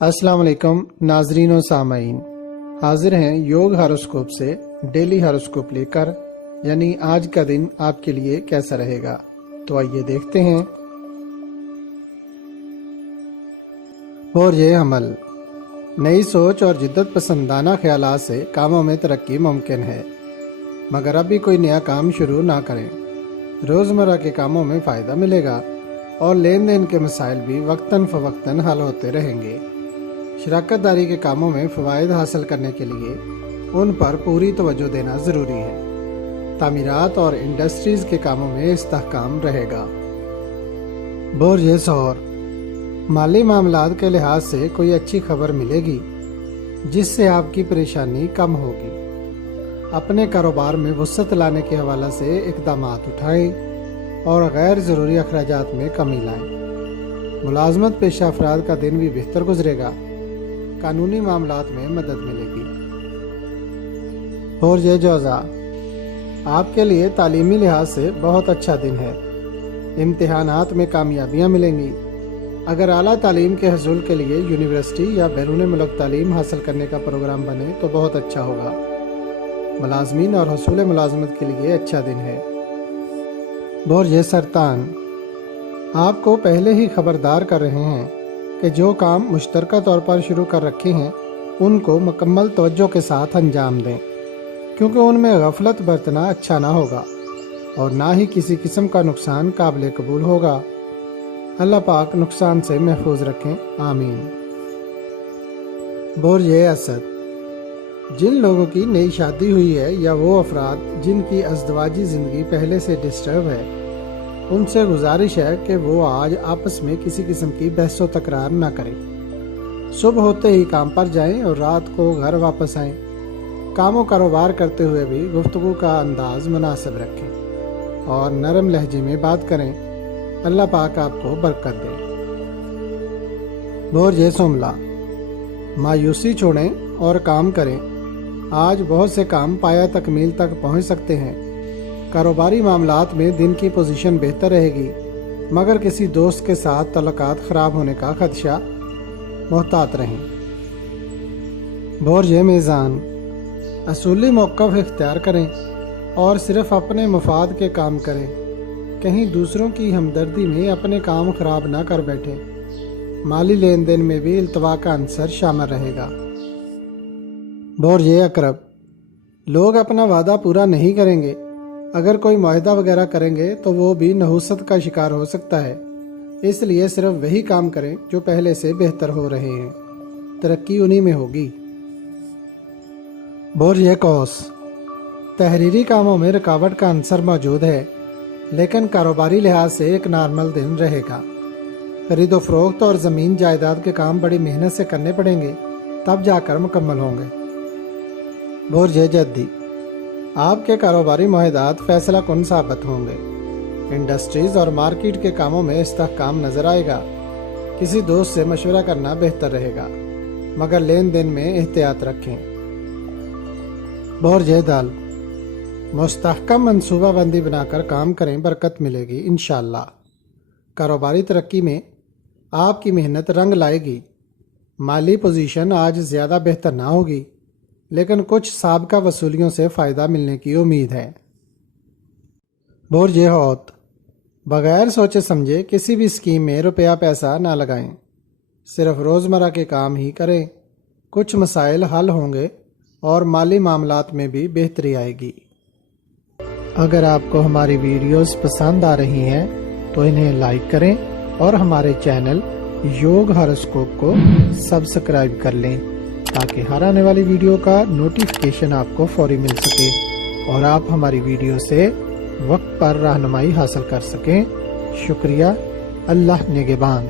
السلام علیکم ناظرین و سامعین، حاضر ہیں یوگ ہاروسکوپ سے ڈیلی ہاروسکوپ لے کر، یعنی آج کا دن آپ کے لیے کیسا رہے گا۔ تو آئیے دیکھتے ہیں۔ اور یہ عمل نئی سوچ اور جدت پسندانہ خیالات سے کاموں میں ترقی ممکن ہے، مگر ابھی کوئی نیا کام شروع نہ کریں۔ روزمرہ کے کاموں میں فائدہ ملے گا اور لین دین کے مسائل بھی وقتاً فوقتاً حل ہوتے رہیں گے۔ شراکت داری کے کاموں میں فوائد حاصل کرنے کے لیے ان پر پوری توجہ دینا ضروری ہے۔ تعمیرات اور انڈسٹریز کے کاموں میں استحکام رہے گا۔ برج ثور، مالی معاملات کے لحاظ سے کوئی اچھی خبر ملے گی جس سے آپ کی پریشانی کم ہوگی۔ اپنے کاروبار میں وسعت لانے کے حوالے سے اقدامات اٹھائیں اور غیر ضروری اخراجات میں کمی لائیں۔ ملازمت پیشہ افراد کا دن بھی بہتر گزرے گا۔ قانونی معاملات میں مدد ملے گی۔ اور یہ جوزا، آپ کے لیے تعلیمی لحاظ سے بہت اچھا دن ہے۔ امتحانات میں کامیابیاں ملیں گی۔ اگر اعلیٰ تعلیم کے حصول کے لیے یونیورسٹی یا بیرون ملک تعلیم حاصل کرنے کا پروگرام بنے تو بہت اچھا ہوگا۔ ملازمین اور حصول ملازمت کے لیے اچھا دن ہے۔ برج سرطان، آپ کو پہلے ہی خبردار کر رہے ہیں کہ جو کام مشترکہ طور پر شروع کر رکھے ہیں ان کو مکمل توجہ کے ساتھ انجام دیں، کیونکہ ان میں غفلت برتنا اچھا نہ ہوگا اور نہ ہی کسی قسم کا نقصان قابل قبول ہوگا۔ اللہ پاک نقصان سے محفوظ رکھیں، آمین۔ برج اسد، جن لوگوں کی نئی شادی ہوئی ہے یا وہ افراد جن کی ازدواجی زندگی پہلے سے ڈسٹرب ہے، ان سے گزارش ہے کہ وہ آج آپس میں کسی قسم کی بحث و تکرار نہ کریں۔ صبح ہوتے ہی کام پر جائیں اور رات کو گھر واپس آئیں۔ کام و کاروبار کرتے ہوئے بھی گفتگو کا انداز مناسب رکھیں اور نرم لہجے میں بات کریں۔ اللہ پاک آپ کو برکت دے۔ برج سملا، مایوسی چھوڑیں اور کام کریں۔ آج بہت سے کام پایہ تکمیل تک پہنچ سکتے ہیں۔ کاروباری معاملات میں دن کی پوزیشن بہتر رہے گی، مگر کسی دوست کے ساتھ تعلقات خراب ہونے کا خدشہ، محتاط رہیں۔ برج میزان، اصولی موقف اختیار کریں اور صرف اپنے مفاد کے کام کریں۔ کہیں دوسروں کی ہمدردی میں اپنے کام خراب نہ کر بیٹھیں۔ مالی لین دین میں بھی التوا کا عنصر شامل رہے گا۔ برج عقرب، لوگ اپنا وعدہ پورا نہیں کریں گے۔ اگر کوئی معاہدہ وغیرہ کریں گے تو وہ بھی نحوست کا شکار ہو سکتا ہے، اس لیے صرف وہی کام کریں جو پہلے سے بہتر ہو رہے ہیں۔ ترقی انہی میں ہوگی۔ برج قوس، تحریری کاموں میں رکاوٹ کا عنصر موجود ہے، لیکن کاروباری لحاظ سے ایک نارمل دن رہے گا۔ خرید و فروخت اور زمین جائیداد کے کام بڑی محنت سے کرنے پڑیں گے، تب جا کر مکمل ہوں گے۔ برج جدی، آپ کے کاروباری معاہدات فیصلہ کن ثابت ہوں گے۔ انڈسٹریز اور مارکیٹ کے کاموں میں استحکام نظر آئے گا۔ کسی دوست سے مشورہ کرنا بہتر رہے گا، مگر لین دین میں احتیاط رکھیں۔ برج دل، مستحکم منصوبہ بندی بنا کر کام کریں، برکت ملے گی انشاءاللہ۔ کاروباری ترقی میں آپ کی محنت رنگ لائے گی۔ مالی پوزیشن آج زیادہ بہتر نہ ہوگی، لیکن کچھ سابقہ وصولیوں سے فائدہ ملنے کی امید ہے۔ برج حوت، بغیر سوچے سمجھے کسی بھی اسکیم میں روپیہ پیسہ نہ لگائیں، صرف روزمرہ کے کام ہی کریں۔ کچھ مسائل حل ہوں گے اور مالی معاملات میں بھی بہتری آئے گی۔ اگر آپ کو ہماری ویڈیوز پسند آ رہی ہیں تو انہیں لائک کریں اور ہمارے چینل یوگ ہاروسکوپ کو سبسکرائب کر لیں تاکہ ہر آنے والی ویڈیو کا نوٹیفیکیشن آپ کو فوری مل سکے اور آپ ہماری ویڈیو سے وقت پر رہنمائی حاصل کر سکیں۔ شکریہ۔ اللہ نگہبان۔